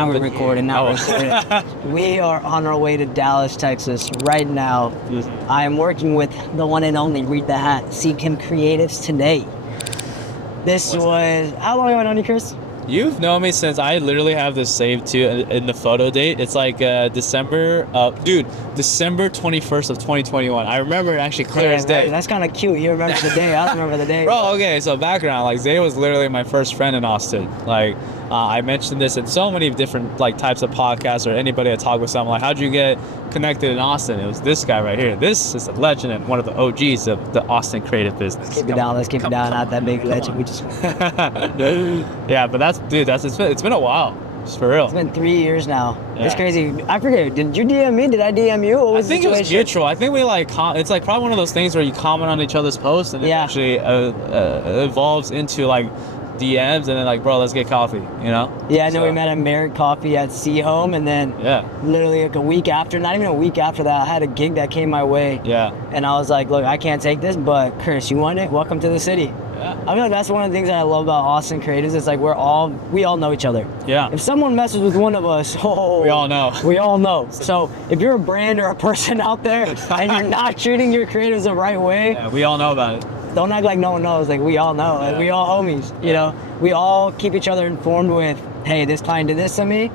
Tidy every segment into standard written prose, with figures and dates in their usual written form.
Now we're recording. We are on our way to Dallas, Texas right now. I am working with the one and only Read the Hat, Seek Him Creatives today. How long have I known you, Chris? You've known me since I literally have this saved too in the photo date. It's like December 21st of 2021. I remember it actually clear as day. That's kind of cute. You remember the day. I don't remember the day. Bro, okay, so background, like Zay was literally my first friend in Austin. Like I mentioned this in so many different like types of podcasts or anybody I talk with someone like, how'd you get connected in Austin? It was this guy right here. This is a legend and one of the OGs of the Austin creative business. Let's keep it down. Not that big legend. We just yeah, but it's been a while. Just for real. It's been 3 years now. Yeah. It's crazy. I forget. Did you DM me? Did I DM you? What was I think the it was situation? mutual. I think we it's like probably one of those things where you comment on each other's posts and it actually evolves into like DMs and then like, bro, let's get coffee, you know? Yeah, I know we met at Merit Coffee at Sea Home, and then literally like a week after, not even a week after that, I had a gig that came my way. Yeah. And I was like, look, I can't take this, but Chris, you want it? Welcome to the city. Yeah. I mean, that's one of the things that I love about Austin creatives. It's like we all know each other. Yeah. If someone messes with one of us, we all know. We all know. So if you're a brand or a person out there and you're not treating your creatives the right way, we all know about it. Don't act like no one knows. Like we all know. Like we all homies. You know, we all keep each other informed with, hey, this client did this to me.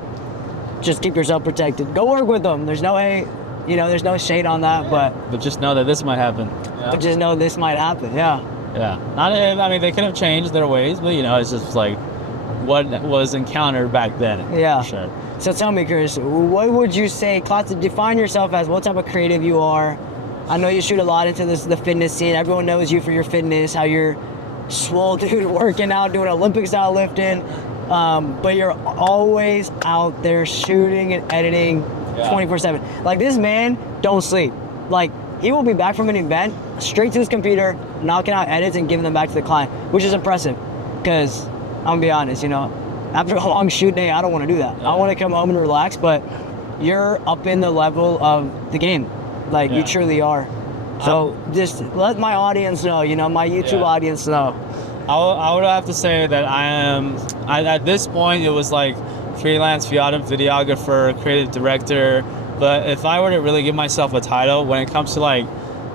Just keep yourself protected. Go work with them. There's no there's no shade on that, but just know that this might happen. Yeah. But just know this might happen. Yeah. Yeah. I mean, they could have changed their ways, but it's just like what was encountered back then. Yeah. For sure. So tell me, Chris, what would you say? Define yourself as what type of creative you are. I know you shoot a lot into the fitness scene. Everyone knows you for your fitness, how you're swole dude working out, doing Olympic style lifting. But you're always out there shooting and editing 24/7. Like this man don't sleep. Like he will be back from an event, straight to his computer, knocking out edits and giving them back to the client, which is impressive. Because I'm gonna be honest, after a long shoot day, I don't want to do that. I want to come home and relax. But you're up in the level of the game. Like you truly are. So just let my audience know, my YouTube audience know. I would have to say that at this point it was like freelance videographer, creative director. But if I were to really give myself a title when it comes to like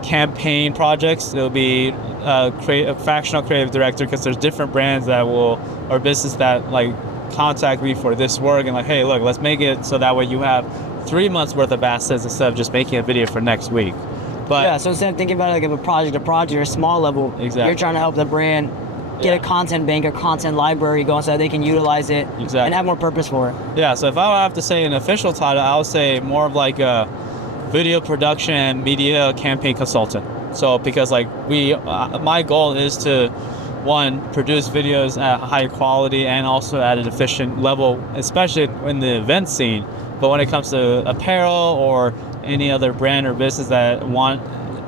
campaign projects, it'll be a fractional creative director, because there's different brands or business that like contact me for this work and like, hey, look, let's make it so that way you have 3 months worth of assets instead of just making a video for next week. But so instead of thinking about it like a project or a small level, you're trying to help the brand get a content bank, a content library going so that they can utilize it and have more purpose for it. Yeah, so if I would have to say an official title, I would say more of like a video production and media campaign consultant. So because like my goal is to, one, produce videos at high quality and also at an efficient level, especially in the event scene. But when it comes to apparel or any other brand or business that want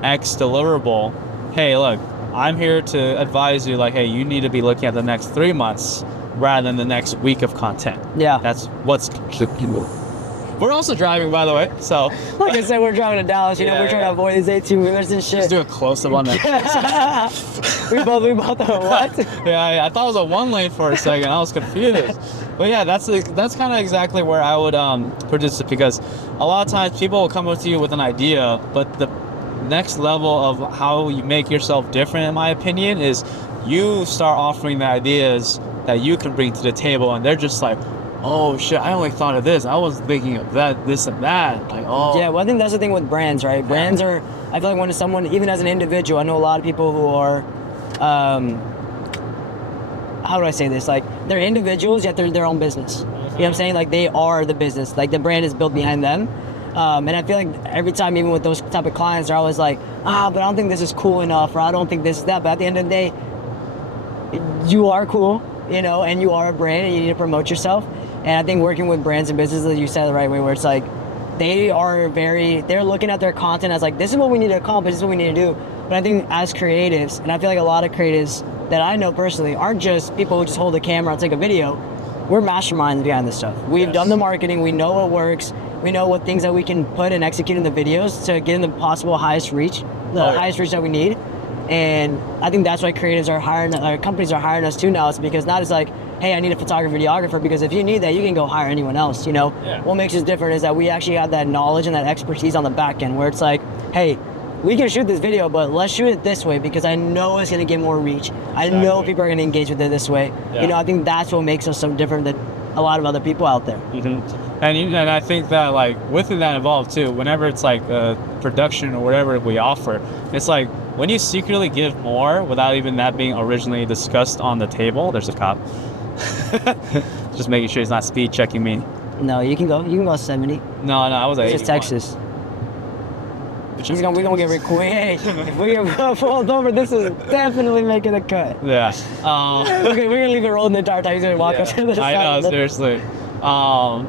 X deliverable, hey, look, I'm here to advise you, like, hey, you need to be looking at the next 3 months rather than the next week of content. Yeah. That's what's... We're also driving, by the way, so... Like I said, we're driving to Dallas, we're trying to avoid these 18-wheelers and shit. Just do a close-up on that. we both what? Yeah, I thought it was a one lane for a second. I was confused. But yeah, that's kind of exactly where I would produce it, because a lot of times people will come up to you with an idea, but the next level of how you make yourself different, in my opinion, is you start offering the ideas that you can bring to the table, and they're just like, oh shit, I only thought of this. I was thinking of that, this and that. Like, oh. Yeah, well, I think that's the thing with brands, right? Brands are, I feel like when someone, even as an individual, I know a lot of people who are, how do I say this? Like, they're individuals, yet they're their own business. You know what I'm saying? Like, they are the business. Like, the brand is built behind them. And I feel like every time, even with those type of clients, they're always like, but I don't think this is cool enough, or I don't think this is that. But at the end of the day, you are cool, and you are a brand, and you need to promote yourself. And I think working with brands and businesses, you said it the right way, where it's like, they're looking at their content as like, this is what we need to accomplish, this is what we need to do. But I think as creatives, and I feel like a lot of creatives that I know personally aren't just people who just hold a camera and take a video. We're masterminds behind this stuff. We've done the marketing, we know what works, we know what things that we can put and execute in the videos to get in the possible highest reach, highest reach that we need. And I think that's why creatives are hiring, companies are hiring us too now. It's because not it's like, hey, I need a photographer, videographer, because if you need that, you can go hire anyone else, you know? Yeah. What makes us different is that we actually have that knowledge and that expertise on the back end where it's like, hey, we can shoot this video, but let's shoot it this way because I know it's gonna get more reach. I know people are gonna engage with it this way. Yeah. You know, I think that's what makes us so different than a lot of other people out there. And I think that like within that involved too, whenever it's like production or whatever we offer, it's like when you secretly give more without even that being originally discussed on the table. There's a cop. Just making sure he's not speed checking me. No, you can go 70. No, I was at It's just 81. Texas. We're gonna get quick. If we get pulled over, this is definitely making a cut. Yeah. We're gonna leave it rolling the entire time. He's gonna walk up to the side. I know, seriously.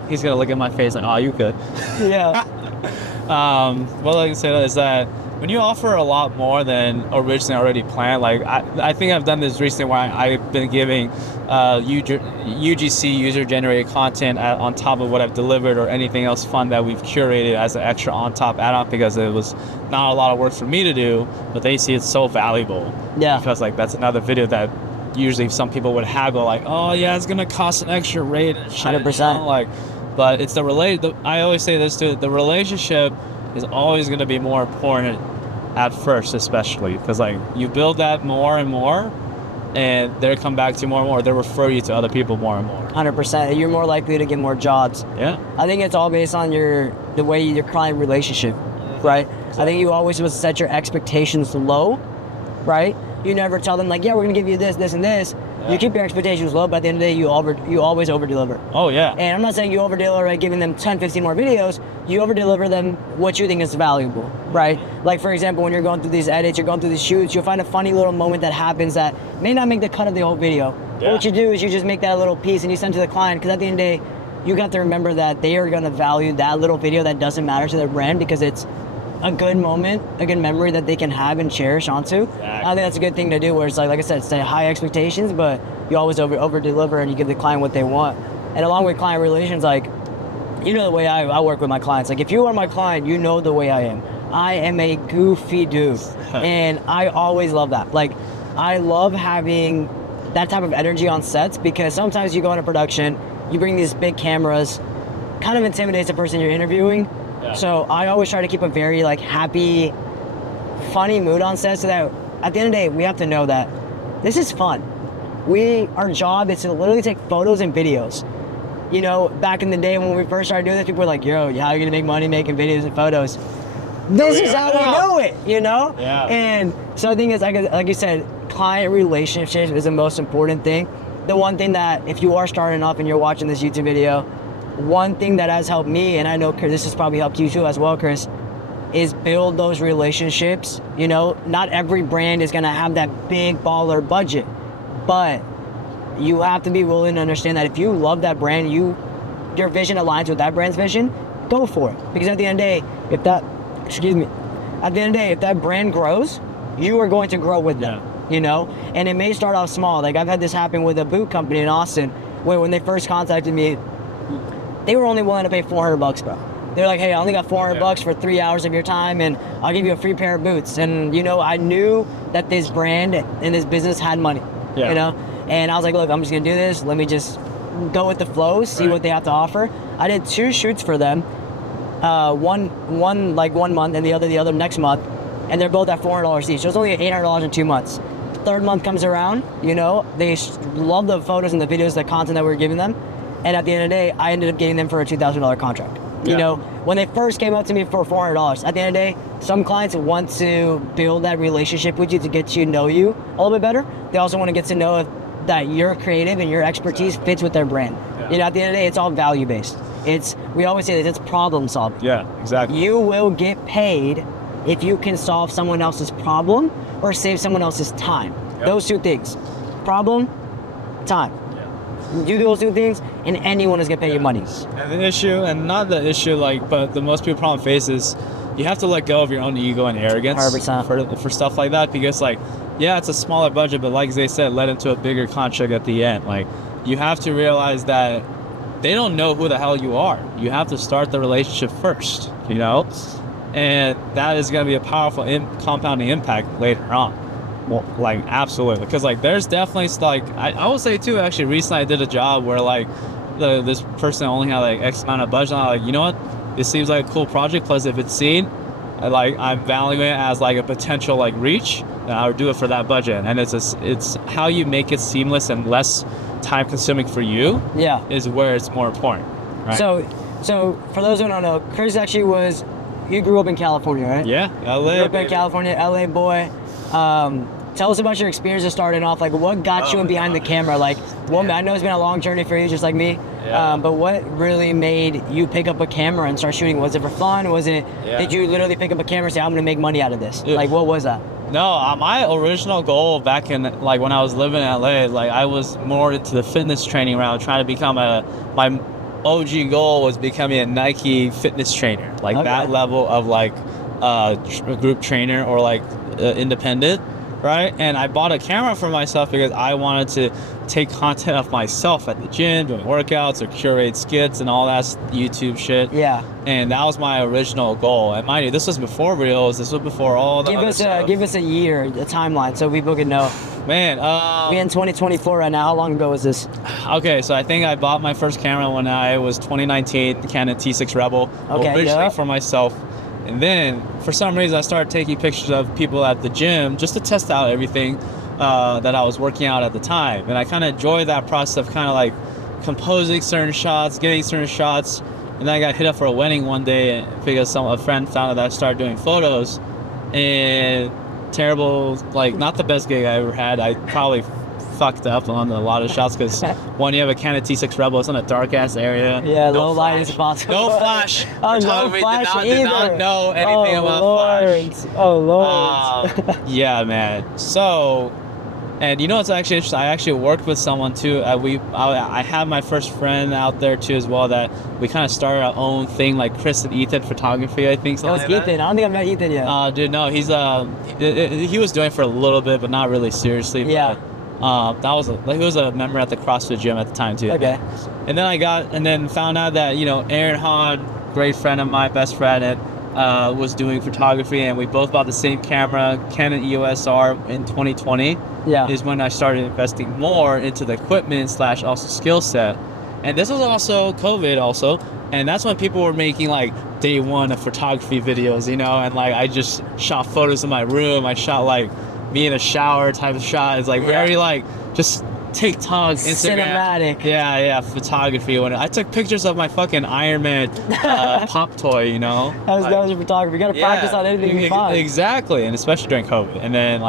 He's gonna look at my face like, oh, you good. Yeah. What I can say is that when you offer a lot more than originally already planned, like I think I've done this recently where I've been giving UGC user-generated content on top of what I've delivered or anything else fun that we've curated as an extra on-top add-on because it was not a lot of work for me to do, but they see it's so valuable. Yeah. Because like that's another video that usually some people would haggle like, oh yeah, it's gonna cost an extra rate and shit. 100%. You know? Like, but it's I always say this too, the relationship is always gonna be more important at first, especially because like you build that more and more and they'll come back to you more and more. They'll refer you to other people more and more. 100%. You're more likely to get more jobs. Yeah. I think it's all based on the way your client relationship, right? I think you always must set your expectations low, right? You never tell them like, yeah, we're gonna give you this, this, and this. Yeah. You keep your expectations low, but at the end of the day, you always over deliver. Oh yeah. And I'm not saying you over deliver by giving them 10, 15 more videos. You over deliver them what you think is valuable, right? Like for example, when you're going through these edits, you're going through these shoots, you'll find a funny little moment that happens that may not make the cut of the whole video. But what you do is you just make that little piece and you send to the client because at the end of the day, you got to remember that they are gonna value that little video that doesn't matter to their brand because it's a good moment, a good memory that they can have and cherish onto. Exactly. I think that's a good thing to do where it's like I said, set high expectations, but you always over deliver and you give the client what they want. And along with client relations, like, you know the way I work with my clients. Like if you are my client, you know the way I am. I am a goofy dude. And I always love that. Like I love having that type of energy on sets because sometimes you go into production, you bring these big cameras, kind of intimidates the person you're interviewing. Yeah. So I always try to keep a very like happy, funny mood on set so that at the end of the day, we have to know that this is fun. Our job is to literally take photos and videos. You know, back in the day when we first started doing this, people were like, yo, how are you gonna make money making videos and photos? This is how we do it, you know? Yeah. And so I think it's like you said, client relationships is the most important thing. The one thing that if you are starting off and you're watching this YouTube video, one thing that has helped me, and I know Chris, this has probably helped you too as well, Chris, is build those relationships. You know, not every brand is gonna have that big baller budget, but you have to be willing to understand that if you love that brand, your vision aligns with that brand's vision, go for it. Because at the end of the day, if that brand grows, you are going to grow with them. You know, and it may start off small. Like I've had this happen with a boot company in Austin, where when they first contacted me, they were only willing to pay $400, bro. They're like, hey, I only got $400 for 3 hours of your time, and I'll give you a free pair of boots. And you know, I knew that this brand and this business had money. Yeah. You know, and I was like, look, I'm just gonna do this. Let me just go with the flow, see what they have to offer. I did 2 shoots for them. One like 1 month, and the other next month, and they're both at $400 each. So it's only $800 in 2 months. Third month comes around, you know, they love the photos and the videos, the content that we were giving them. And at the end of the day, I ended up getting them for a $2,000 contract. You know, when they first came up to me for $400, at the end of the day, some clients want to build that relationship with you to get to know you a little bit better. They also want to get to know that you're creative and your expertise fits with their brand. You know, at the end of the day, it's all value based. We always say that it's problem solving. Yeah, exactly. You will get paid if you can solve someone else's problem or save someone else's time. Those 2 things. Problem, time. You do those 2 things and anyone is gonna pay you money. And the issue, and not the issue, like, but the most people problem face is you have to let go of your own ego and arrogance 100%. for stuff like that, because like, yeah, it's a smaller budget, but like they said, led into a bigger contract at the end. Like, you have to realize that they don't know who the hell you are. You have to start the relationship first, you know? And that is going to be a powerful compounding impact later on. Well, like absolutely, because like there's definitely like I will say too. Actually, recently I did a job where like this person only had like X amount of budget. I'm like, you know what, this seems like a cool project. Plus, if it's seen, I'm valuing it as like a potential like reach, then I would do it for that budget. And it's how you make it seamless and less time consuming for you. Yeah. Is where it's more important. Right? So for those who don't know, Chris actually you grew up in California, right? Yeah, LA. Grew up in California, LA boy. Tell us about your experience of starting off. Like, what got you in behind the camera? Like, I know it's been a long journey for you, just like me. Yeah. But what really made you pick up a camera and start shooting? Was it for fun? Did you literally pick up a camera and say, I'm gonna make money out of this? Yeah. Like, what was that? No, my original goal back in like when I was living in LA, like I was more into the fitness training route, trying to become my OG goal was becoming a Nike fitness trainer, like Okay. that level of like group trainer or like independent, right? And I bought a camera for myself because I wanted to take content of myself at the gym, doing workouts or curate skits and all that YouTube shit. Yeah. And that was my original goal. And mind you, this was before Reels. This was before all the other stuff. Give us a year, a timeline, so people can know. Man, We're in 2024 right now. How long ago was this? okay, so I think I bought my first camera when I was 2019, the Canon T6 Rebel, originally yeah. for myself. And then, for some reason, I started taking pictures of people at the gym just to test out everything that I was working out at the time. And I kind of enjoyed that process of kind of like composing certain shots, getting certain shots. And then I got hit up for a wedding one day because a friend found out that I started doing photos. And terrible, like not the best gig I ever had. I probably fucked up on a lot of shots because one, you have a Canon T6 Rebel, it's in a dark ass area. Yeah, no low light flash. is possible. No flash. Oh, no Photography flash did not know anything about flash. Oh Lord. Yeah, man. So, and you know what's actually interesting? I actually worked with someone too. I had my first friend out there too as well that we kind of started our own thing, like Chris and Ethan Photography, I think. That was Ethan. I don't think I met Ethan yet. Dude, no, he was doing it for a little bit, but not really seriously. Yeah. He was a member at the CrossFit gym at the time too. Okay. And then found out that Aaron Hahn, great friend of mine, best friend, and was doing photography, and we both bought the same camera, Canon EOS R, in 2020. Yeah. Is when I started investing more into the equipment / also skill set. And this was also COVID also. And that's when people were making like day one of photography videos, and like I just shot photos in my room. I shot like me in a shower type of shot. It's like very like just TikTok, Instagram. Cinematic. Yeah, photography. When I took pictures of my fucking Iron Man pop toy, That was your photography. You gotta practice on anything you find. Exactly, and especially during COVID. And then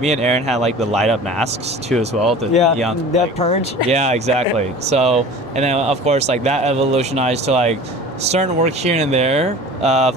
me and Aaron had like the light up masks too as well. That purge. Yeah, exactly. So, and then of course like that evolutionized to like starting to work here and there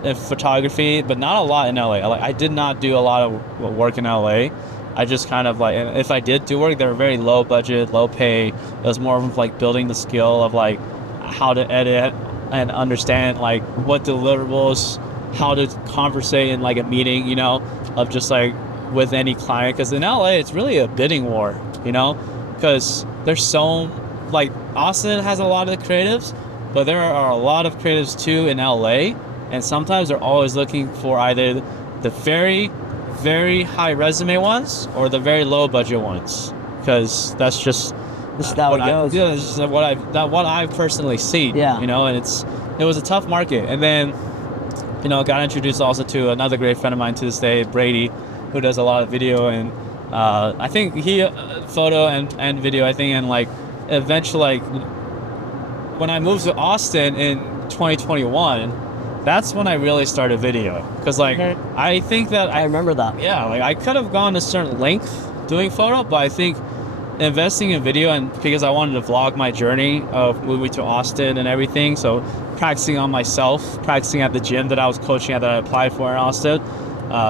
in photography, but not a lot in LA. I did not do a lot of work in LA. I just kind of like, and if I did do work, they were very low budget, low pay. It was more of like building the skill of like how to edit and understand like what deliverables, how to conversate in like a meeting, of just like with any client. Because in LA, it's really a bidding war, because there's so like Austin has a lot of the creatives, but there are a lot of creatives too in LA, and sometimes they're always looking for either the very high resume ones or the very low budget ones, because that's just how it goes. This is what I've personally seen. Yeah. And it was a tough market. And then got introduced also to another great friend of mine to this day, Brady, who does a lot of video, and I think he photo and video, I think, and like eventually like when I moved to Austin in 2021, that's when I really started video. Because like I think that I remember that. Yeah, like I could have gone a certain length doing photo, but I think investing in video, and because I wanted to vlog my journey of moving to Austin and everything, so practicing on myself, practicing at the gym that I was coaching at that I applied for in Austin,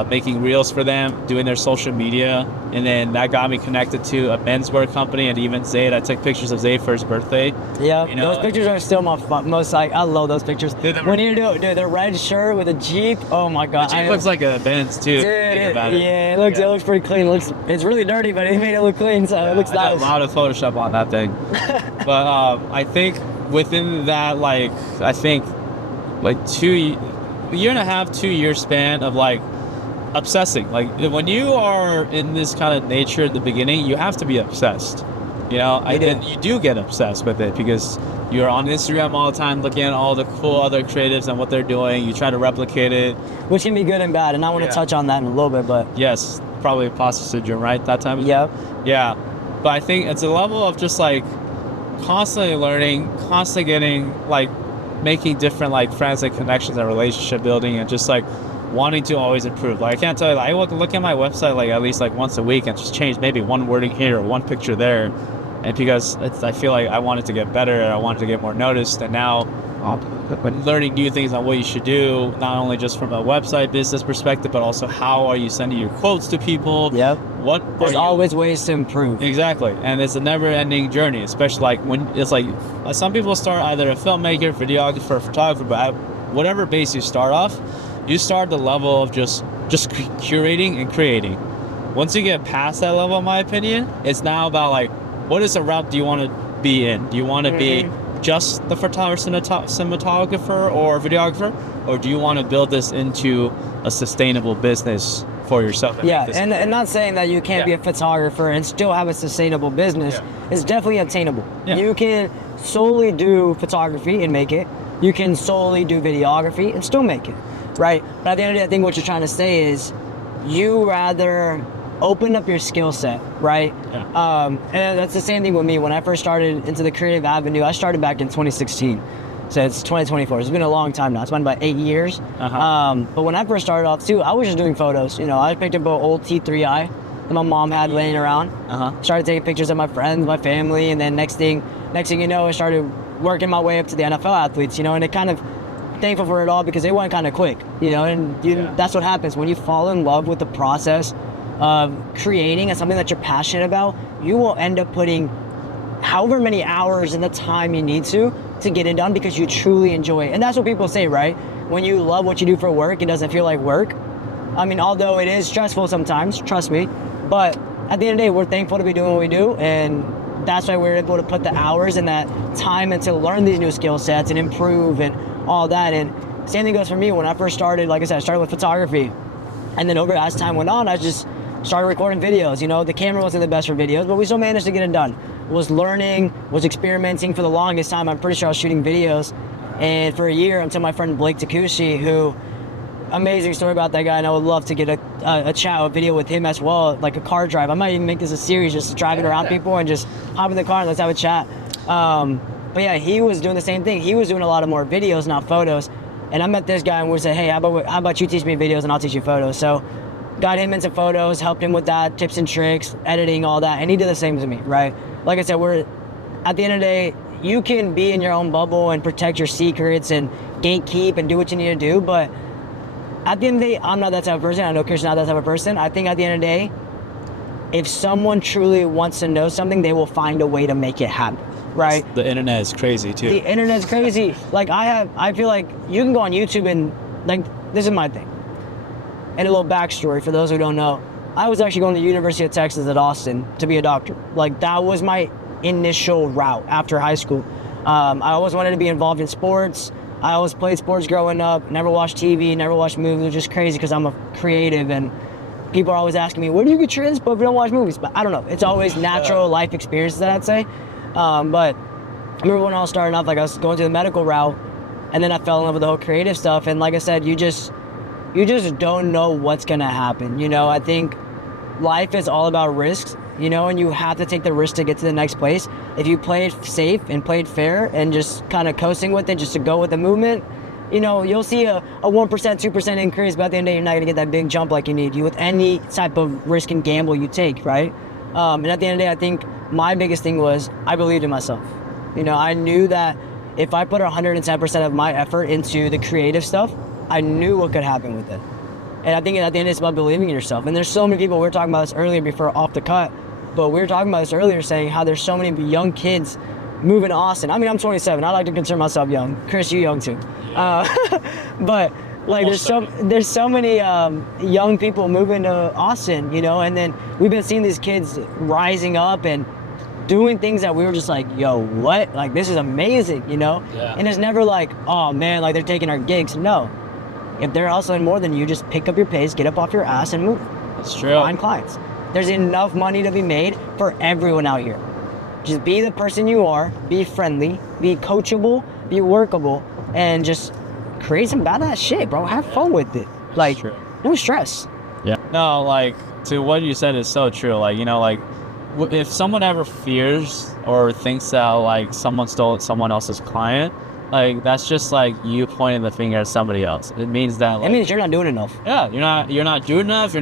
making reels for them, doing their social media, and then that got me connected to a menswear company and even Zayd. I took pictures of Zayd for his birthday. Yeah, those pictures are still my most like, I love those pictures. When you do the red shirt with a Jeep, oh my god, The Jeep looks like a Benz too. Dude, it looks pretty clean. It's really dirty, but it made it look clean, so it looks I nice. got a lot of Photoshop on that thing. But I think within that, like a year and a half, 2 year span of like obsessing. Like when you are in this kind of nature at the beginning, you have to be obsessed. You know, and you do get obsessed with it because you're on Instagram all the time looking at all the cool other creatives and what they're doing. You try to replicate it. Which can be good and bad, and I want to touch on that in a little bit, but... Yes, probably imposter syndrome, right? That time? Yep. Yeah. But I think it's a level of just like constantly learning, constantly getting like making different like friends and connections and relationship building and just like wanting to always improve. Like I can't tell you, like, I look at my website like at least like once a week and just change maybe one wording here or one picture there. And because I feel like I wanted to get better and I wanted to get more noticed, and now learning new things on what you should do, not only just from a website business perspective, but also how are you sending your quotes to people? Yep. There's There's always ways to improve. Exactly, and it's a never-ending journey. Especially like when it's like some people start either a filmmaker, videographer, photographer, but at whatever base you start off, you start the level of just curating and creating. Once you get past that level, in my opinion, it's now about like, what is the route do you want to be in? Do you want to be just the photographer, cinematographer, or videographer, or do you want to build this into a sustainable business for yourself? Yeah, and not saying that you can't be a photographer and still have a sustainable business. It's definitely obtainable. Yeah. You can solely do photography and make it. You can solely do videography and still make it, right? But at the end of the day, I think what you're trying to say is you rather open up your skill set, right? Yeah. And that's the same thing with me. When I first started into the creative avenue, I started back in 2016. So it's 2024. It's been a long time now. It's been about 8 years. But when I first started off too, I was just doing photos. You know, I picked up an old T3i that my mom had laying around. Started taking pictures of my friends, my family, and then next thing you know, I started working my way up to the NFL athletes. You know, and it kind of thankful for it all because it went kind of quick. You know, and that's what happens when you fall in love with the process of creating and something that you're passionate about. You will end up putting however many hours and the time you need to get it done because you truly enjoy it. And that's what people say, right? When you love what you do for work, it doesn't feel like work. I mean, although it is stressful sometimes, trust me, but at the end of the day, we're thankful to be doing what we do, and that's why we're able to put the hours and that time into learn these new skill sets and improve and all that. And same thing goes for me. When I first started, like I said, I started with photography, and then as time went on, I just started recording videos. You know, the camera wasn't the best for videos, but we still managed to get it done. Was learning, was experimenting for the longest time. I'm pretty sure I was shooting videos, and for a year until my friend Blake Takushi, who, amazing story about that guy, and I would love to get a chat, a video with him as well, like a car drive. I might even make this a series, just driving around people and just hop in the car and let's have a chat. But yeah, he was doing the same thing. He was doing a lot of more videos, not photos. And I met this guy and we said, hey, how about you teach me videos and I'll teach you photos. So got him into photos, helped him with that, tips and tricks, editing, all that. And he did the same to me, right? Like I said, at the end of the day, you can be in your own bubble and protect your secrets and gatekeep and do what you need to do. But at the end of the day, I'm not that type of person. I know Christian's not that type of person. I think at the end of the day, if someone truly wants to know something, they will find a way to make it happen, right? The internet is crazy too. The internet's crazy. Like I feel like you can go on YouTube and like, this is my thing. And a little backstory for those who don't know, I was actually going to the University of Texas at Austin to be a doctor. Like that was my initial route after high school. I always wanted to be involved in sports. I always played sports growing up, never watched TV, never watched movies. It was just crazy because I'm a creative and people are always asking me, where do you get your inspo if you don't watch movies? But I don't know. It's always natural life experiences that I'd say. But I remember when I was starting off, like I was going through the medical route and then I fell in love with the whole creative stuff. And like I said, you just don't know what's gonna happen. You know, I think life is all about risks, you know, and you have to take the risk to get to the next place. If you play it safe and play it fair and just kind of coasting with it, just to go with the movement, you know, you'll see a 1%, 2% increase, but at the end of the day, you're not gonna get that big jump like you need. You with any type of risk and gamble you take, right? And at the end of the day, I think my biggest thing was I believed in myself. You know, I knew that if I put 110% of my effort into the creative stuff, I knew what could happen with it. And I think at the end, it's about believing in yourself. And there's so many people, we were talking about this earlier before off the cut, but we were talking about this earlier saying how there's so many young kids moving to Austin. I mean, I'm 27. I like to consider myself young. Chris, you young too. But like there's so many young people moving to Austin, you know, and then we've been seeing these kids rising up and doing things that we were just like, yo, what? Like, this is amazing, you know? Yeah. And it's never like, oh man, like they're taking our gigs. No. If they're hustling more than you, just pick up your pace, get up off your ass, and move. That's true. Find clients. There's enough money to be made for everyone out here. Just be the person you are, be friendly, be coachable, be workable, and just create some badass shit, bro. Have fun with it. Like, true. no stress. Yeah. No, like, to what you said is so true. Like, you know, like, if someone ever fears or thinks that, like, someone stole someone else's client, like, that's just, like, you pointing the finger at somebody else. It means that, like, It means you're not doing enough. yeah, you're not doing enough. You're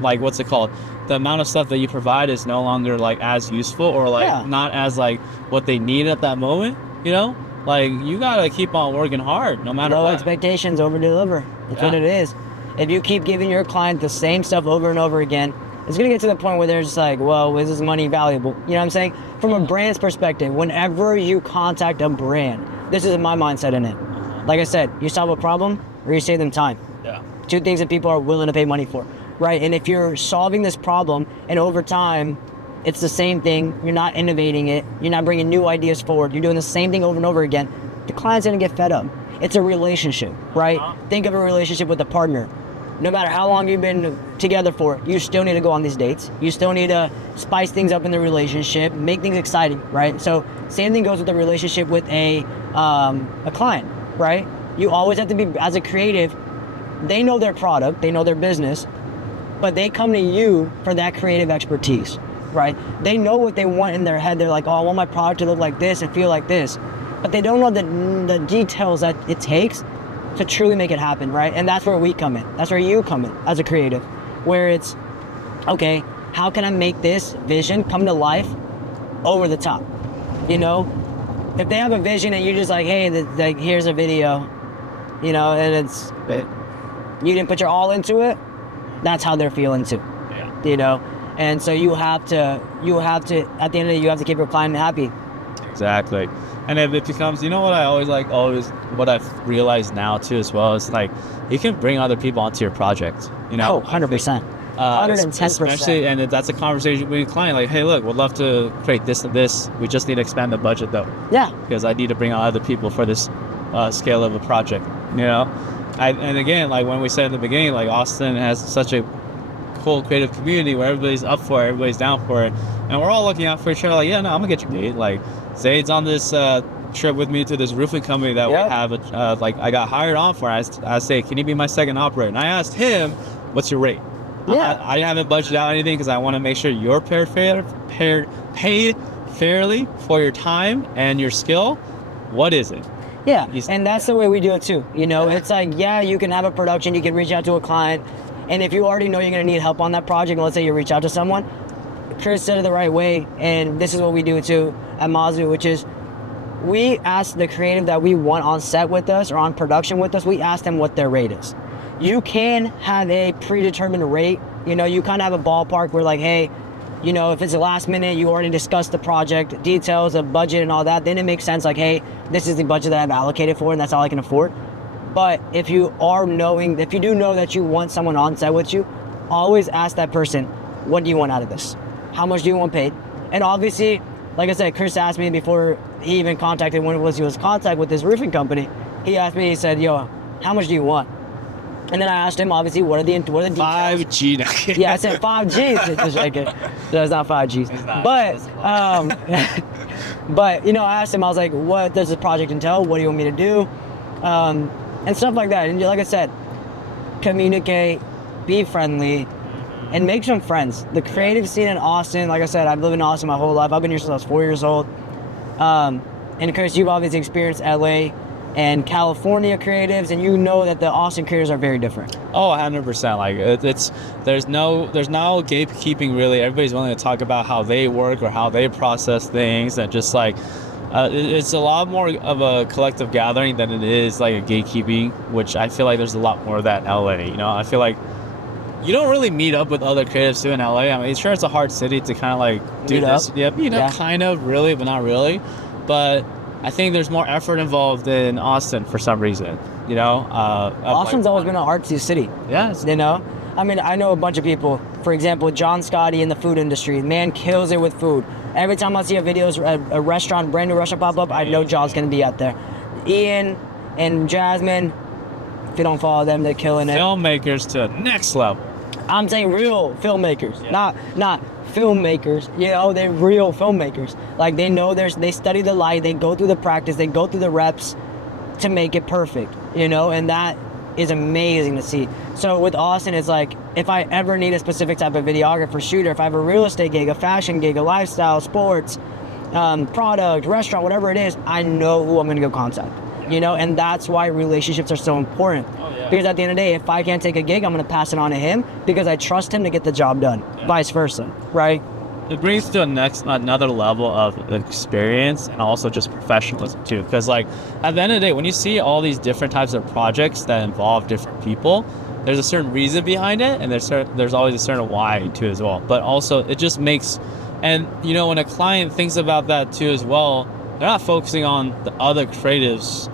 like, what's it called? The amount of stuff that you provide is no longer, like, as useful or, like, Yeah. not as, like, what they need at that moment, you know? Like, you gotta keep on working hard no matter Low what. expectations, over deliver. That's what Yeah. it is. If you keep giving your client the same stuff over and over again, it's gonna get to the point where they're just like, well, is this money valuable? You know what I'm saying? From a brand's perspective, whenever you contact a brand, this is my mindset in it. Like I said, you solve a problem or you save them time. Yeah. Two things that people are willing to pay money for, right? And if you're solving this problem and over time, it's the same thing, you're not innovating it, you're not bringing new ideas forward, you're doing the same thing over and over again, the client's gonna get fed up. It's a relationship, right? Think of a relationship with a partner. No matter how long you've been together for, you still need to go on these dates. You still need to spice things up in the relationship, make things exciting, right? So same thing goes with the relationship with a client, right? You always have to be, as a creative, they know their product, they know their business, but they come to you for that creative expertise, right? They know what they want in their head. They're like, oh, I want my product to look like this and feel like this. But they don't know the details that it takes to truly make it happen, right? And that's where we come in. That's where you come in as a creative, where it's, okay, how can I make this vision come to life over the top? You know, if they have a vision and you're just like, hey, like, here's a video, you know, and you didn't put your all into it, that's how they're feeling too. Yeah. You know, and so you have to, at the end of the day, you have to keep your client happy. Exactly. And if it becomes, you know what I always what I've realized now too as well is, like, you can bring other people onto your project, you know? Oh, 100%. 110%. Especially, and that's a conversation with a client, like, hey, look, we'd love to create this and this. We just need to expand the budget though. Yeah. Because I need to bring on other people for this scale of a project, you know? And again, like when we said in the beginning, like, Austin has such a cool creative community where everybody's up for it, everybody's down for it, and we're all looking out for each other, like, yeah, no, I'm gonna get you paid. Like, Zaid's on this trip with me to this roofing company that Yep. we have, like, I got hired on for. I say, can you be my second operator? And I asked him, what's your rate? Yeah. I haven't budgeted out anything because I want to make sure you're paid fairly for your time and your skill. What is it? Yeah, He's- and that's the way we do it too. You know, it's like, yeah, you can have a production, you can reach out to a client, and if you already know you're gonna need help on that project, and let's say you reach out to someone, Chris said it the right way, and this is what we do too at Mazu, which is we ask the creative that we want on set with us or on production with us, we ask them what their rate is. You can have a predetermined rate, you know, you kind of have a ballpark where, like, hey, you know, if it's the last minute, you already discussed the project, details of budget and all that, then it makes sense, like, hey, this is the budget that I've allocated for and that's all I can afford. But if you do know that you want someone on set with you, always ask that person, what do you want out of this? How much do you want paid? And obviously, like I said, Chris asked me before he even contacted, when he was in contact with this roofing company, he asked me, he said, yo, how much do you want? And then I asked him, obviously, what are the details? 5G. Yeah, I said 5 Gs. It's just like it. No, it's not 5 Gs. It's not. But, but, you know, I asked him, I was like, what does this project entail? What do you want me to do? And stuff like that. And like I said, communicate, be friendly, and make some friends. The creative scene in Austin, like I said, I've lived in Austin my whole life. I've been here since I was 4 years old. And Chris, you've obviously experienced LA and California creatives, and you know that the Austin creatives are very different. Oh, 100%. Like, there's no gatekeeping really. Everybody's willing to talk about how they work or how they process things, and just like it's a lot more of a collective gathering than it is like a gatekeeping, which I feel like there's a lot more of that in LA. You know, I feel like you don't really meet up with other creatives too in LA. I mean, sure, it's a hard city to kind of like do Meet this. up? Yeah, meet up, Yeah. kind of, really, but not really. But I think there's more effort involved in Austin for some reason. You know, Austin's always been an artsy city. Yes. You know, I mean, I know a bunch of people. For example, John Scotty in the food industry. Man kills it with food. Every time I see a restaurant, brand new restaurant pop up, I know John's gonna be out there. Ian And Jasmine, if you don't follow them, they're killing it. Filmmakers to next level. I'm saying real filmmakers, Yeah. not filmmakers. You know, they're real filmmakers. Like they know they study the light, they go through the practice, they go through the reps to make it perfect. You know, and that is amazing to see. So with Austin, it's like if I ever need a specific type of videographer, shooter, if I have a real estate gig, a fashion gig, a lifestyle, sports, product, restaurant, whatever it is, I know who I'm gonna go contact. You know, and that's why relationships are so important. Because at the end of the day, if I can't take a gig, I'm gonna pass it on to him because I trust him to get the job done. Vice versa, right? It brings to another level of experience and also just professionalism too. Because like at the end of the day, when you see all these different types of projects that involve different people, there's a certain reason behind it, and there's always a certain why too as well. But also it just makes, and you know, when a client thinks about that too as well, they're not focusing on the other creatives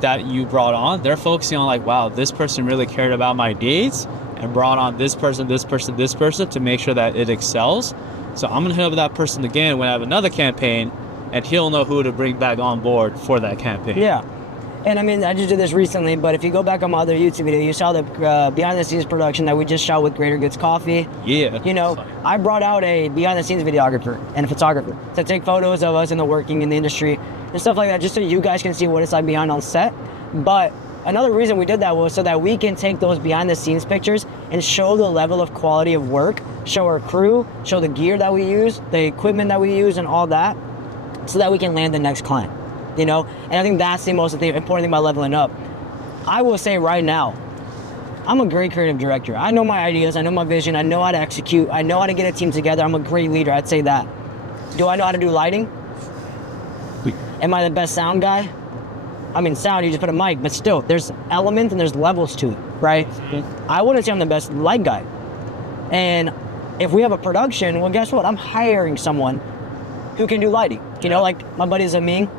that you brought on. They're focusing on like, wow, this person really cared about my needs and brought on this person to make sure that it excels. So I'm gonna hit up that person again when I have another campaign, and he'll know who to bring back on board for that campaign. Yeah. And I mean, I just did this recently, but if you go back on my other YouTube video, you saw the behind the scenes production that we just shot with Greater Goods Coffee. Yeah. You know, I brought out a behind the scenes videographer and a photographer to take photos of us in the working in the industry and stuff like that, just so you guys can see what it's like behind on set. But another reason we did that was so that we can take those behind the scenes pictures and show the level of quality of work, show our crew, show the gear that we use, the equipment that we use and all that, so that we can land the next client, you know? And I think that's the most important thing about leveling up. I will say right now, I'm a great creative director. I know my ideas, I know my vision, I know how to execute, I know how to get a team together. I'm a great leader, I'd say that. Do I know how to do lighting? Am I the best sound guy? I mean, sound, you just put a mic, but still, there's elements and there's levels to it, right? I wouldn't say I'm the best light guy. And if we have a production, well, guess what? I'm hiring someone who can do lighting. You know, like my buddy Zaming,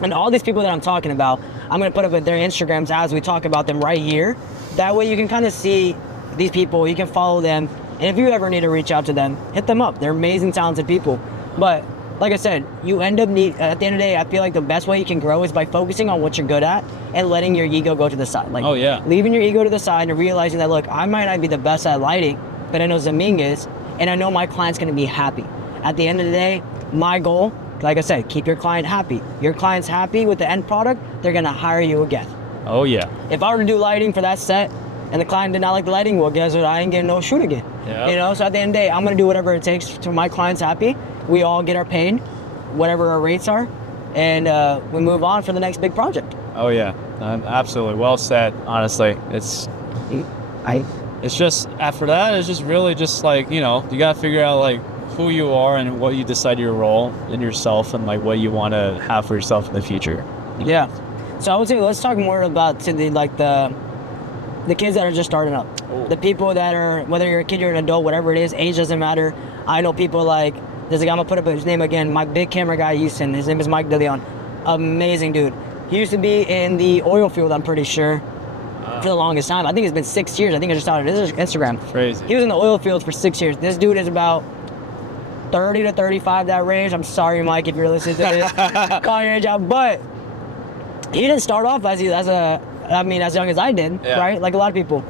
and all these people that I'm talking about, I'm gonna put up their Instagrams as we talk about them right here. That way you can kind of see these people, you can follow them, and if you ever need to reach out to them, hit them up. They're amazing, talented people. But like I said, you end up at the end of the day, I feel like the best way you can grow is by focusing on what you're good at and letting your ego go to the side. Like, leaving your ego to the side and realizing that, look, I might not be the best at lighting, but I know Zaming is, and I know my client's gonna be happy. At the end of the day, my goal, like I said, keep your client happy. Your client's happy with the end product, they're gonna hire you again. Oh yeah. If I were to do lighting for that set and the client did not like the lighting, well, guess what? I ain't getting no shoot again. Yep. You know, so at the end of the day, I'm gonna do whatever it takes to my clients happy. We all get our paid, whatever our rates are, and we move on for the next big project. Oh yeah, absolutely. Well said. Honestly, it's just after that, it's just really just like, you know, you gotta figure out like who you are and what you decide your role in yourself and like what you want to have for yourself in the future. Yeah. So I would say let's talk more about to the kids that are just starting up. The people that are, whether you're a kid, you're an adult, whatever it is, age doesn't matter. I know people like, there's a guy, I'm gonna put up his name again, my big camera guy, Houston. His name is Mike DeLeon. Amazing dude. He used to be in the oil field, I'm pretty sure, for the longest time. I think it's been 6 years. I think I just started his Instagram. Crazy. He was in the oil field for 6 years. This dude is about 30 to 35, that range. I'm sorry, Mike, if you're listening to this. Call your age out. But he didn't start off as young as I did, right? Like a lot of people.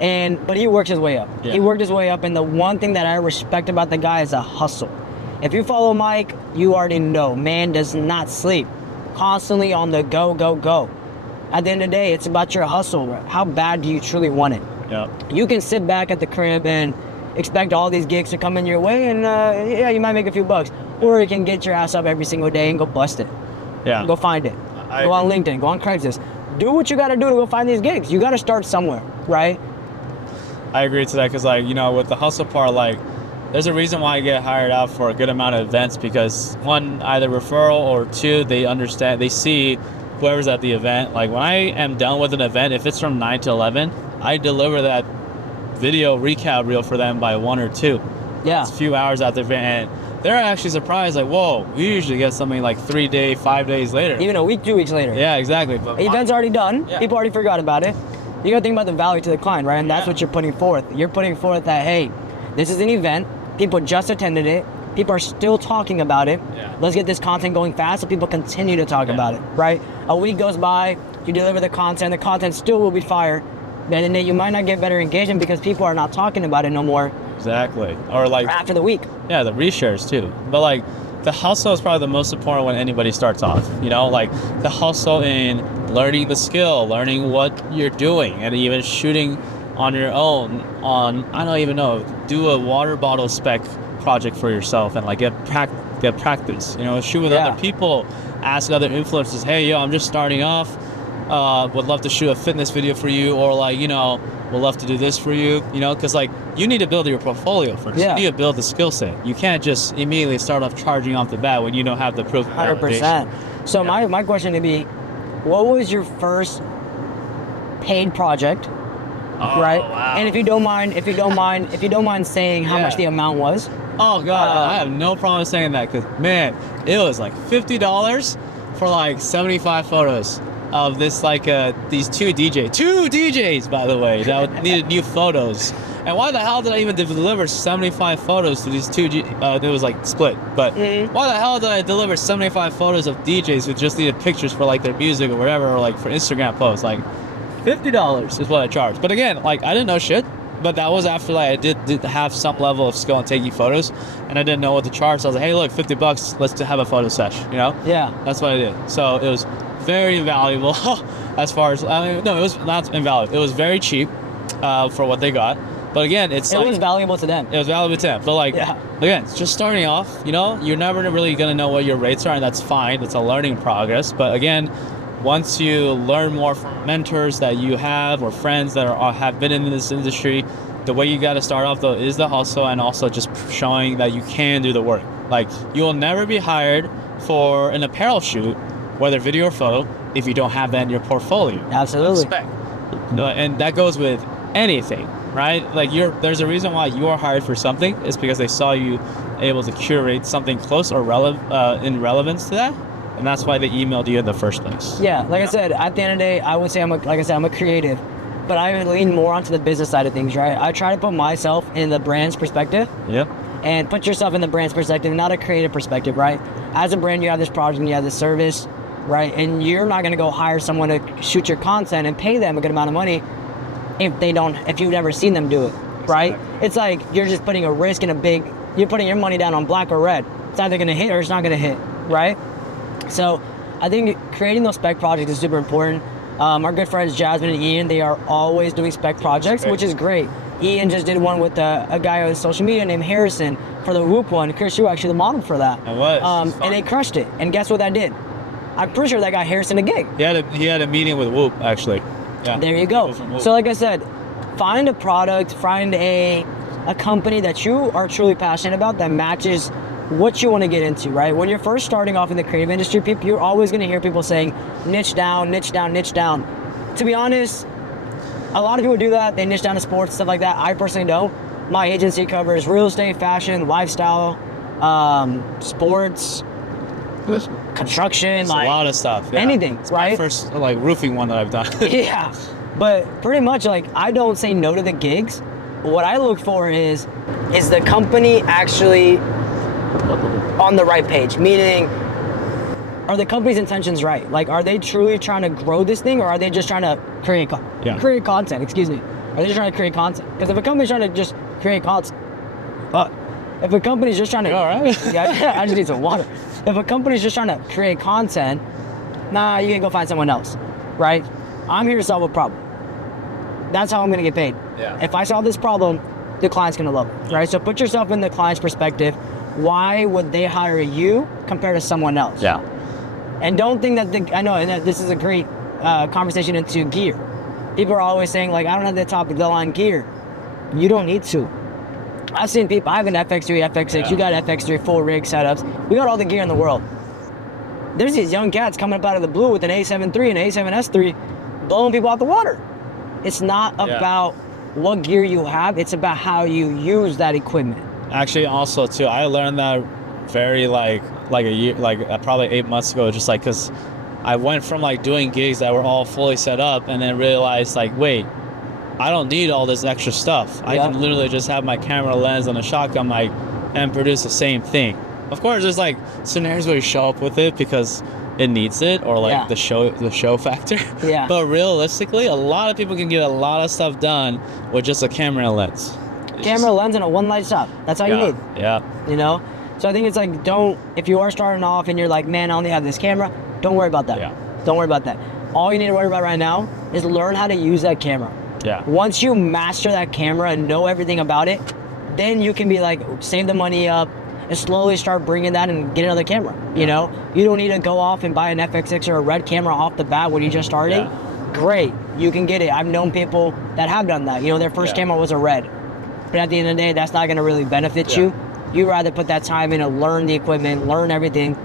But he worked his way up. Yeah. He worked his way up, and the one thing that I respect about the guy is a hustle. If you follow Mike, you already know, man does not sleep. Constantly on the go, go, go. At the end of the day, it's about your hustle. How bad do you truly want it? Yeah. You can sit back at the crib and expect all these gigs to come in your way, and you might make a few bucks. Or you can get your ass up every single day and go bust it. Yeah. Go find it. Go on LinkedIn, go on Craigslist. Do what you gotta do to go find these gigs. You gotta start somewhere, right? I agree to that because, like, you know, with the hustle part, like, there's a reason why I get hired out for a good amount of events because, one, either referral, or two, they understand, they see whoever's at the event. Like, when I am done with an event, if it's from 9 to 11, I deliver that video recap reel for them by 1 or 2. Yeah. It's a few hours out the event, and they're actually surprised, like, whoa, we usually get something like 3 days, 5 days later. Even a week, 2 weeks later. Yeah, exactly. But the event's already done. Yeah. People already forgot about it. You gotta think about the value to the client, right? And that's what you're putting forth. You're putting forth that, hey, this is an event. People just attended it. People are still talking about it. Yeah. Let's get this content going fast so people continue to talk about it, right? A week goes by, you deliver the content still will be fire. Then you might not get better engagement because people are not talking about it no more Exactly. Or like, after the week. yeah, the reshares too. But like, the hustle is probably the most important when anybody starts off. You know, like the hustle in learning the skill, learning what you're doing, and even shooting on your own. I don't even know, do a water bottle spec project for yourself and like get practice. You know, shoot with Yeah. other people, ask other influencers, hey, yo, I'm just starting off. Would love to shoot a fitness video for you, or like, you know, would love to do this for you, you know, because like you need to build your portfolio first. Yeah. You need to build the skill set. You can't just immediately start off charging off the bat when you don't have the proof. 100%. So my question would be, what was your first paid project? Oh, Right? wow. And if you don't mind saying how Yeah. much the amount was. Oh god, I have no problem saying that because man, it was like $50 for like 75 photos of this like these two DJs by the way that needed new photos. And why the hell did I even deliver 75 photos to these it was like split, but why the hell did I deliver 75 photos of DJs who just needed pictures for like their music or whatever, or like for Instagram posts? Like $50 is what I charged. But again, like I didn't know shit. But that was after like I did have some level of skill in taking photos, and I didn't know what to charge. So I was like, hey, look, $50, let's have a photo sesh, you know? Yeah. That's what I did. So it was very valuable as far as, I mean, no, it was not invaluable. It was very cheap for what they got. But again, it was valuable to them. It was valuable to them. But like, again, it's just starting off, you know? You're never really going to know what your rates are, and that's fine. It's a learning progress. But again, once you learn more from mentors that you have or friends that have been in this industry, the way you got to start off though is the hustle, and also just showing that you can do the work. Like you will never be hired for an apparel shoot, whether video or photo, if you don't have that in your portfolio. Absolutely. And that goes with anything, right? Like there's a reason why you are hired for something. It's because they saw you able to curate something close or in relevance to that. And that's why they emailed you in the first place. Yeah, like I said, at the end of the day, I would say I'm a creative, but I lean more onto the business side of things, right? I try to put myself in the brand's perspective. Yep. And put yourself in the brand's perspective, not a creative perspective, right? As a brand, you have this project and you have this service, right? And you're not gonna go hire someone to shoot your content and pay them a good amount of money if you've never seen them do it, right? It's like you're just putting a risk in you're putting your money down on black or red. It's either gonna hit or it's not gonna hit, right? So I think creating those spec projects is super important. Our good friends Jasmine and Ian, they are always doing spec projects, which is great. Ian just did one with a guy on social media named Harrison for the Whoop one. Chris Yu actually the model for that. It was. And they crushed it. And guess what that did? I'm pretty sure that got Harrison a gig. He had a meeting with Whoop actually. Yeah. There you go. So like I said, find a product, find a company that you are truly passionate about that matches what you want to get into, right? When you're first starting off in the creative industry, you're always going to hear people saying, niche down, niche down, niche down. To be honest, a lot of people do that. They niche down to sports, stuff like that. I personally don't. My agency covers real estate, fashion, lifestyle, sports, construction, It's a lot of stuff. Yeah. anything, It's right? my first like roofing one that I've done. Yeah, but pretty much like I don't say no to the gigs. What I look for is the company actually on the right page? Meaning, are the company's intentions right? Like, are they truly trying to grow this thing, or are they just trying to create content? Excuse me. Are they just trying to create content? Because if a company's trying to just create content, if a company's just trying to, all right? yeah, I just need some water. If a company's just trying to create content, nah, you can go find someone else, right? I'm here to solve a problem. That's how I'm gonna get paid. Yeah. If I solve this problem, the client's gonna love it, right? So put yourself in the client's perspective. Why would they hire you compared to someone else? Yeah. And don't think that I know, and that this is a great conversation into gear. People are always saying like, I don't have the top of the line gear. You don't need to. I've seen people. I have an FX3, FX6. Yeah. You got FX3 full rig setups. We got all the gear in the world. There's these young cats coming up out of the blue with an A7 III and an A7S3, blowing people out the water. It's not about what gear you have. It's about how you use that equipment. Actually, also too, I learned that very like a year, probably 8 months ago, just like because I went from like doing gigs that were all fully set up, and then realized like, wait, I don't need all this extra stuff. I can literally just have my camera lens and a shotgun mic and produce the same thing. Of course, there's like scenarios where you show up with it because it needs it, or like Yeah. the show factor. Yeah. But realistically, a lot of people can get a lot of stuff done with just a camera and a lens. It's Camera, lens, and a one light shot. That's all just- you need. Yeah. You know. So I think it's like, if you are starting off and you're like, man, I only have this camera, don't worry about that. Yeah. Don't worry about that. All you need to worry about right now is learn how to use that camera. Yeah. Once you master that camera and know everything about it, then you can be like, save the money up and slowly start bringing that and get another camera. You know, you don't need to go off and buy an FX6 or a Red camera off the bat when you're just starting. Yeah. Great, you can get it. I've known people that have done that. You know, their first Yeah. camera was a Red, but at the end of the day, that's not going to really benefit Yeah. you. You rather put that time in to learn the equipment, learn everything,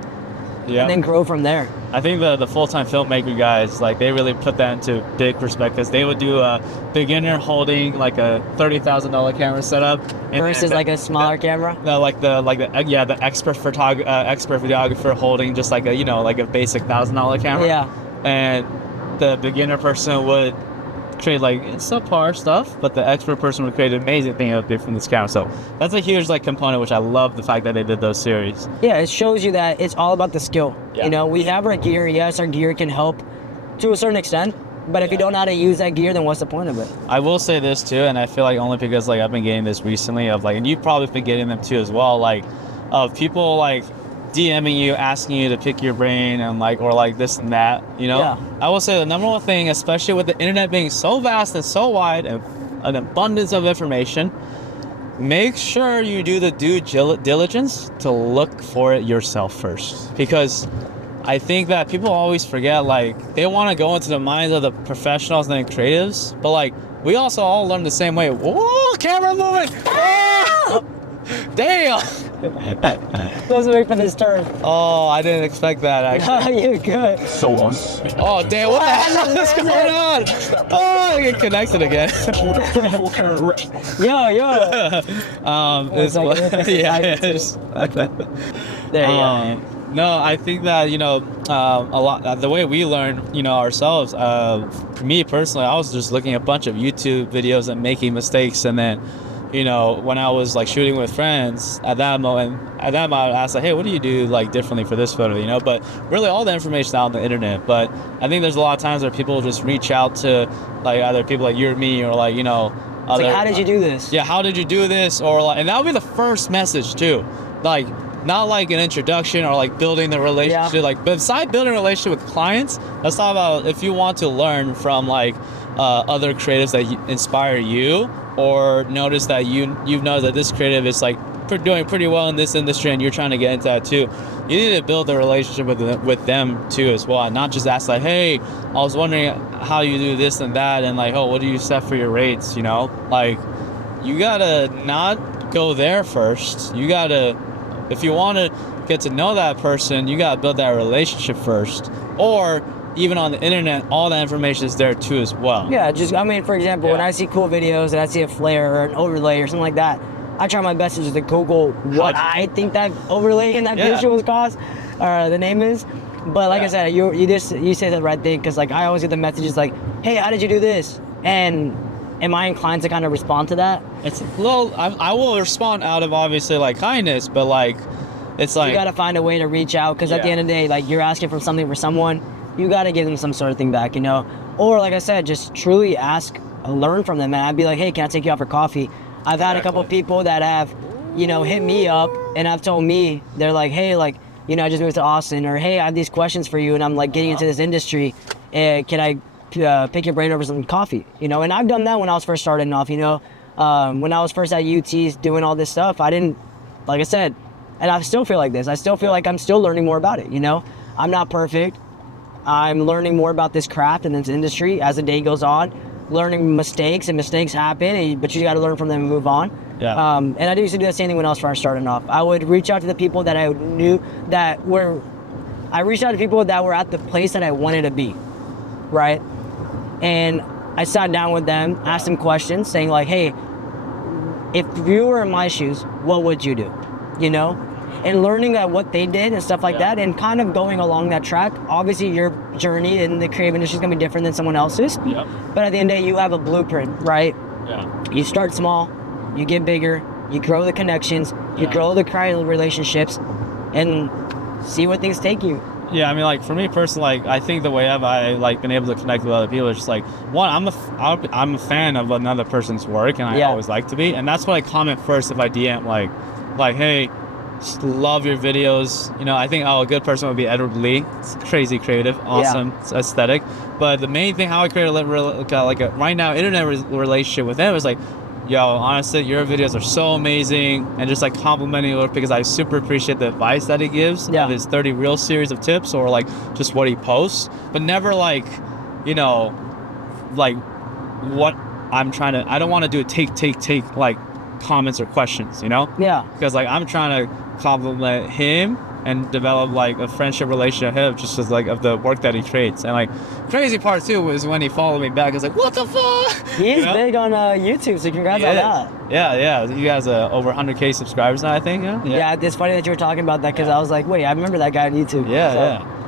Yeah. and then grow from there. I think the full-time filmmaker guys, like, they really put that into big perspective. They would do a beginner holding like a $30,000 camera setup and Versus like a smaller camera. No, the expert videographer holding just like a basic $1,000 camera. Yeah. And the beginner person would create like subpar stuff, but the expert person would create an amazing thing out there from this camera. So that's a huge like component, which I love the fact that they did those series. Yeah, it shows you that it's all about the skill. Yeah. You know, we have our gear. Yes, our gear can help to a certain extent, but if you don't know how to use that gear, then what's the point of it? I will say this too, and I feel like only because like I've been getting this recently of like, and you've probably been getting them too as well, like of people like DMing you, asking you to pick your brain and like, or like this and that, you know? Yeah. I will say the number one thing, especially with the internet being so vast and so wide and an abundance of information, make sure you do the due diligence to look for it yourself first. Because I think that people always forget, like, they want to go into the minds of the professionals and the creatives, but like, we also all learn the same way. Whoa, camera moving! Ah! Damn! Let's wait for this turn. Oh, I didn't expect that actually. You're good. Oh, damn, what the hell is going on? Oh, I get connected again. Yo. It's, yeah, it's, There you go. no, I think that, a lot, the way we learn, ourselves, me personally, I was just looking at a bunch of YouTube videos and making mistakes. And then, when I was like shooting with friends at that moment, I asked like, hey, what do you do like differently for this photo, but really all the information out on the internet. But I think there's a lot of times where people just reach out to like either people like you or me, or like, It's other, like, how did you do this? yeah, how did you do this? Or like, and that would be the first message too. Like, not like an introduction or like building the relationship. Yeah. Like, beside building a relationship with clients, let's talk about if you want to learn from like other creatives that inspire you, or notice that you've noticed that this creative is like doing pretty well in this industry and you're trying to get into that too. You need to build a relationship with them too as well, and not just ask like, hey, I was wondering how you do this and that, and like, oh, what do you set for your rates? Like, you gotta not go there first. You gotta, if you want to get to know that person, you gotta build that relationship first. Or even on the internet, all that information is there too as well. Yeah, for example, when Yeah. I see cool videos and I see a flare or an overlay or something like that, I try my best to just Google what I think that overlay and that Yeah. visual cost, or the name is. But like I Yeah. said, you said the right thing, because like I always get the messages like, hey, how did you do this? And am I inclined to kind of respond to that? It's I will respond out of obviously like kindness, but like, it's like, You gotta find a way to reach out, because at the Yeah. end of the day, like, you're asking for something for someone, you gotta give them some sort of thing back, Or like I said, just truly ask, learn from them. And I'd be like, hey, can I take you out for coffee? I've had a couple of people that have, hit me up and have told me, they're like, hey, like, I just moved to Austin, or hey, I have these questions for you and I'm like getting into this industry. Can I pick your brain over some coffee? And I've done that when I was first starting off, when I was first at UTs doing all this stuff, I didn't, like I said, and I still feel like this. I still feel like I'm still learning more about it, I'm not perfect. I'm learning more about this craft and this industry as the day goes on, learning mistakes, and mistakes happen, but you got to learn from them and move on. Yeah. And I used to do the same thing when I was first starting off. I would reach out to the people that I knew I reached out to people that were at the place that I wanted to be, right? And I sat down with them, asked them questions, saying like, hey, if you were in my shoes, what would you do? And learning that what they did and stuff like Yeah. that, and kind of going along that track. Obviously, your journey in the creative industry is going to be different than someone else's. Yep. But at the end of the day, you have a blueprint, right? Yeah. You start small, you get bigger, you grow the connections, you Yeah. grow the client relationships, and see where things take you. Yeah, I mean, like for me personally, like I think the way I like been able to connect with other people is just like one, I'm a fan of another person's work, and I always like to be, and that's what I comment first if I DM like hey, just love your videos. You know, I think a good person would be Edward Lee. It's crazy creative, awesome, it's aesthetic. But the main thing how I create a right now internet relationship with them is like, yo, honestly, your videos are so amazing, and just like complimenting it because I super appreciate the advice that he gives. Yeah. His 30 real series of tips, or like just what he posts, but never like, you know, like what I'm trying to. I don't want to do a take like comments or questions, you know? Yeah. Because like I'm trying to compliment him and develop like a friendship relationship with him, just as like of the work that he creates. And like crazy part too was when he followed me back. I was like, what the fuck? He's You know? big on YouTube, so congrats on that. Yeah. You guys over 100K subscribers now, I think. Yeah, it's funny that you were talking about that because I was like, wait, I remember that guy on YouTube.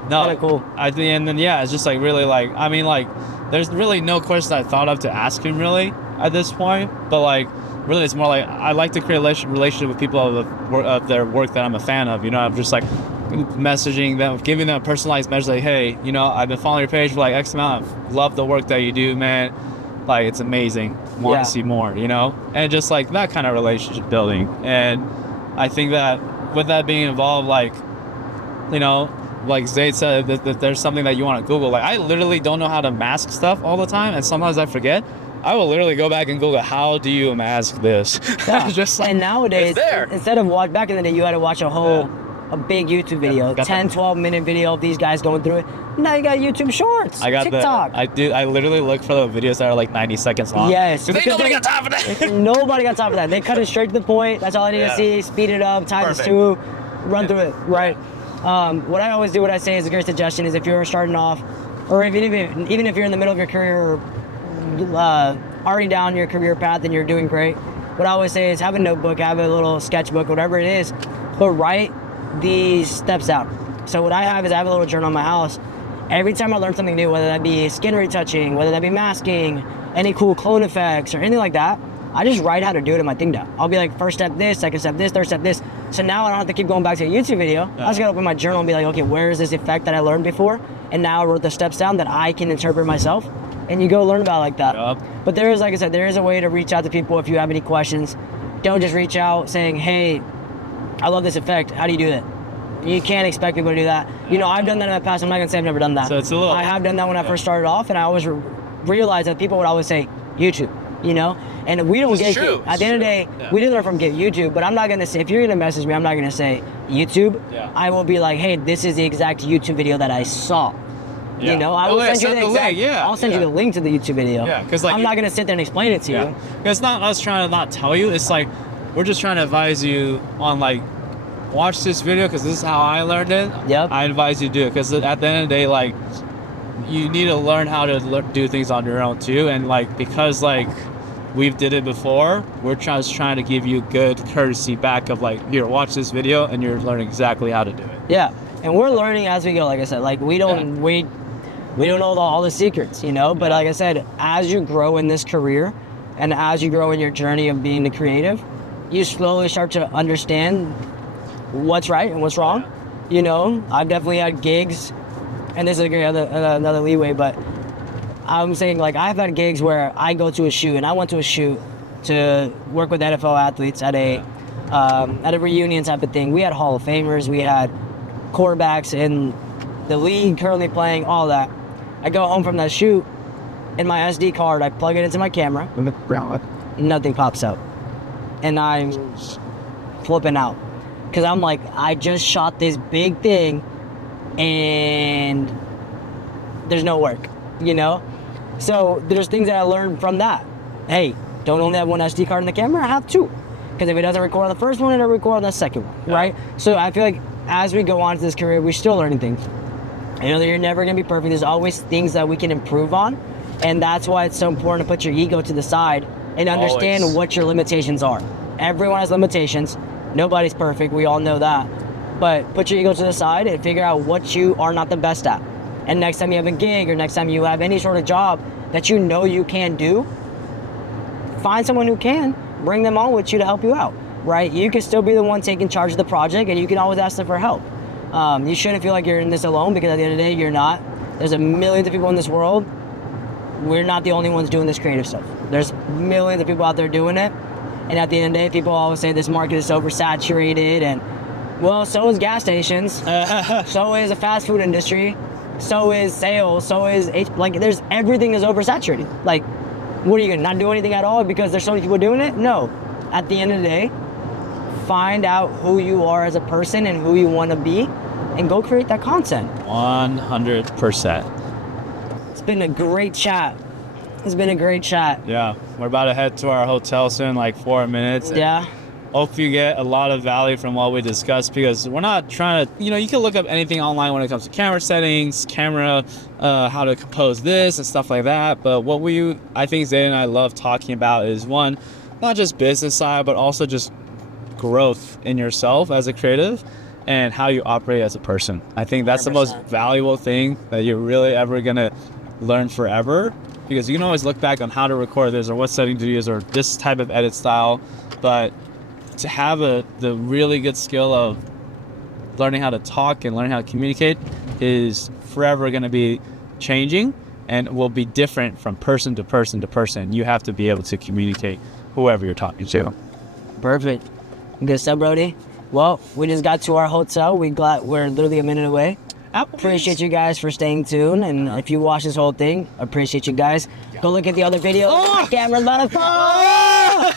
No, kind of cool. And then it's just like really like, I mean, like there's really no question I thought of to ask him really at this point, but like really it's more like I like to create a relationship with people of their work that I'm a fan of. You know, I'm just like messaging them, giving them a personalized message like, hey, you know, I've been following your page for like X amount, love the work that you do, man, like it's amazing, want to see more, you know, and just like that kind of relationship building. And I think that with that being involved, like, you know, like Zaid said, that there's something that you want to Google. Like I literally don't know how to mask stuff all the time, and sometimes I forget. I will literally go back and Google, how do you mask this? Yeah. Just like, and nowadays, it's there. Instead of back in the day, you had to watch a big YouTube video, 10, 12-minute video of these guys going through it. Now you got YouTube Shorts, I got TikTok. I literally look for the videos that are like 90 seconds long. Yes. Nobody got time for that. Nobody got time for that. They cut it straight to the point. That's all I need to see. Speed it up, times 2, run through it, right? What I always do, what I say is a great suggestion is if you're starting off, or even if you're in the middle of your career, or already down your career path and you're doing great, what I always say is have a notebook, have a little sketchbook, whatever it is, but write these steps out. So what I have is I have a little journal in my house. Every time I learn something new, whether that be skin retouching, whether that be masking, any cool clone effects or anything like that, I just write how to do it in my thing down. I'll be like, first step this, second step this, third step this. So now I don't have to keep going back to a YouTube video. I just gotta open my journal and be like, okay, where is this effect that I learned before? And now I wrote the steps down that I can interpret myself. And you go learn about it like that. Yep. But there is, like I said, there is a way to reach out to people if you have any questions. Don't just reach out saying, hey, I love this effect. How do you do that? You can't expect people to do that. You know, I've done that in the past. I'm not gonna say I've never done that. So it's a little. I have done that when I first started off, and I always realized that people would always say YouTube, you know? And we don't get true. At the end of the day, we didn't learn from YouTube, but I'm not gonna say, if you're gonna message me, I'm not gonna say YouTube. Yeah. I will be like, hey, this is the exact YouTube video that I saw. Yeah. You know, I will send you the exact, link. Yeah. I'll send you the link to the YouTube video. Yeah, because like I'm not gonna sit there and explain it to you. It's not us trying to not tell you. It's like we're just trying to advise you on like, watch this video because this is how I learned it. Yep. I advise you to do it because at the end of the day, like, you need to learn how to do things on your own too. And like, because like we've did it before, we're just trying to give you good courtesy back of like, here, watch this video and you're learning exactly how to do it. Yeah, and we're learning as we go. Like I said, like we don't know all the secrets, you know. But like I said, as you grow in this career, and as you grow in your journey of being the creative, you slowly start to understand what's right and what's wrong. You know, I've definitely had gigs, and this is another leeway, but I'm saying like I've had gigs where I go to a shoot, and I went to a shoot to work with NFL athletes at a reunion type of thing. We had Hall of Famers, we had quarterbacks in the league currently playing, all that. I go home from that shoot, and my SD card, I plug it into my camera, nothing pops up, and I'm flipping out. Because I'm like, I just shot this big thing, and there's no work, you know? So there's things that I learned from that. Hey, don't only have one SD card in the camera, I have two. Because if it doesn't record on the first one, it'll record on the second one, right? So I feel like as we go on to this career, we're still learning things. You know, you're never gonna be perfect. There's always things that we can improve on. And that's why it's so important to put your ego to the side and understand what your limitations are. Everyone has limitations. Nobody's perfect, we all know that. But put your ego to the side and figure out what you are not the best at. And next time you have a gig or next time you have any sort of job that you know you can do, find someone who can, bring them on with you to help you out, right? You can still be the one taking charge of the project and you can always ask them for help. You shouldn't feel like you're in this alone, because at the end of the day, you're not. There's a millions of people in this world. We're not the only ones doing this creative stuff. There's millions of people out there doing it. And at the end of the day, people always say this market is oversaturated, and well, so is gas stations. So is the fast food industry. So is sales. So is there's everything is oversaturated. Like, what are you gonna not do anything at all because there's so many people doing it? No. At the end of the day, find out who you are as a person and who you want to be, and go create that content. 100%. It's been a great chat. It's been a great chat. Yeah, we're about to head to our hotel soon, like 4 minutes. Yeah. Hope you get a lot of value from what we discussed, because we're not trying to, you can look up anything online when it comes to camera settings, how to compose this and stuff like that. But what I think Zayd and I love talking about is, one, not just business side, but also just growth in yourself as a creative and how you operate as a person. I think that's 100%. The most valuable thing that you're really ever gonna learn forever, because you can always look back on how to record this or what setting to use or this type of edit style, but to have the really good skill of learning how to talk and learning how to communicate is forever going to be changing, and will be different from person to person to person. You have to be able to communicate whoever you're talking to. Perfect. Good stuff, Brody. Well, we just got to our hotel. We're literally a minute away. Appreciate you guys for staying tuned, and if you watch this whole thing, appreciate you guys. Go look at the other videos. Oh! My camera's about to fall.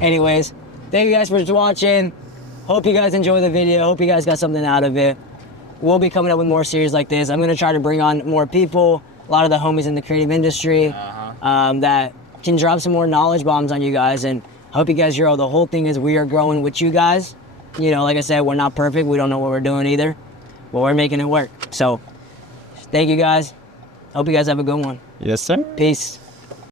Anyways, thank you guys for watching. Hope you guys enjoy the video. Hope you guys got something out of it. We'll be coming up with more series like this. I'm going to try to bring on more people, a lot of the homies in the creative industry, that can drop some more knowledge bombs on you guys. And I hope you guys grow. The whole thing is we are growing with you guys. Like I said, we're not perfect. We don't know what we're doing either, but we're making it work. So thank you guys. Hope you guys have a good one. Yes, sir. Peace.